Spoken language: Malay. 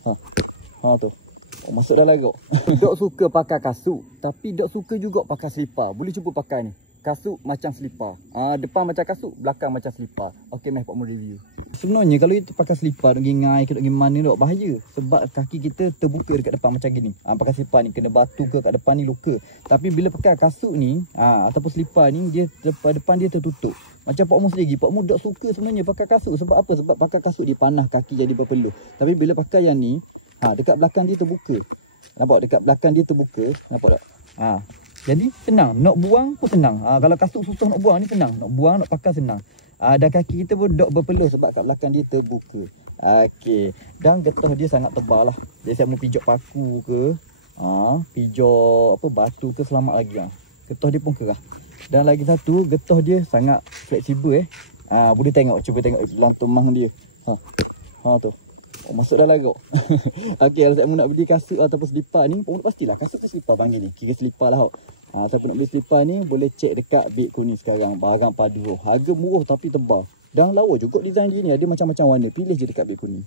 Tu. Oh, masuk dah lagu. Dok suka pakai kasut, tapi dok suka juga pakai selipar. Boleh cuba pakai ni. Kasut macam selipar. Depan macam kasut, belakang macam selipar. Okey, meh Pak Mu review. Sebenarnya kalau kita pakai selipar dok ngai ke dok gimana dok bahaya, sebab kaki kita terbuka dekat depan macam gini. Pakai selipar ni kena batu ke kat depan ni luka. Tapi bila pakai kasut ni, ataupun selipar ni, dia depan dia tertutup. Macam Pak Mu sendiri, Pak Mu dok suka sebenarnya pakai kasut. Sebab apa? Sebab pakai kasut dia panah kaki jadi berpeluh. Tapi bila pakai yang ni, dekat belakang dia terbuka. Nampak dekat belakang dia terbuka, nampak tak? Jadi senang, nak buang pun senang. Kalau kasut susah nak buang ni senang. Nak buang, nak pakai senang. Dan kaki kita pun dok berpeluh sebab kat belakang dia terbuka. Okey. Dan getah dia sangat tebal lah. Jadi saya mau pijak paku ke, pijak batu ke, selamat lagi. Getah dia pun kerah. Dan lagi satu, getah dia sangat fleksibel boleh tengok, cuba tengok lantumang dia. Tu. Oh, masuk dah lagu. Okey, kalau saya nak beli kasut ataupun selipar ni, pastilah kasut atau selipar panggil ni. Kira selipar lah. Siapa nak beli selipar ni, boleh cek dekat Big Kuning sekarang. Barang padu. Harga murah tapi tebal. Dan lawa juga design dia ni. Ada macam-macam warna. Pilih je dekat Big Kuning.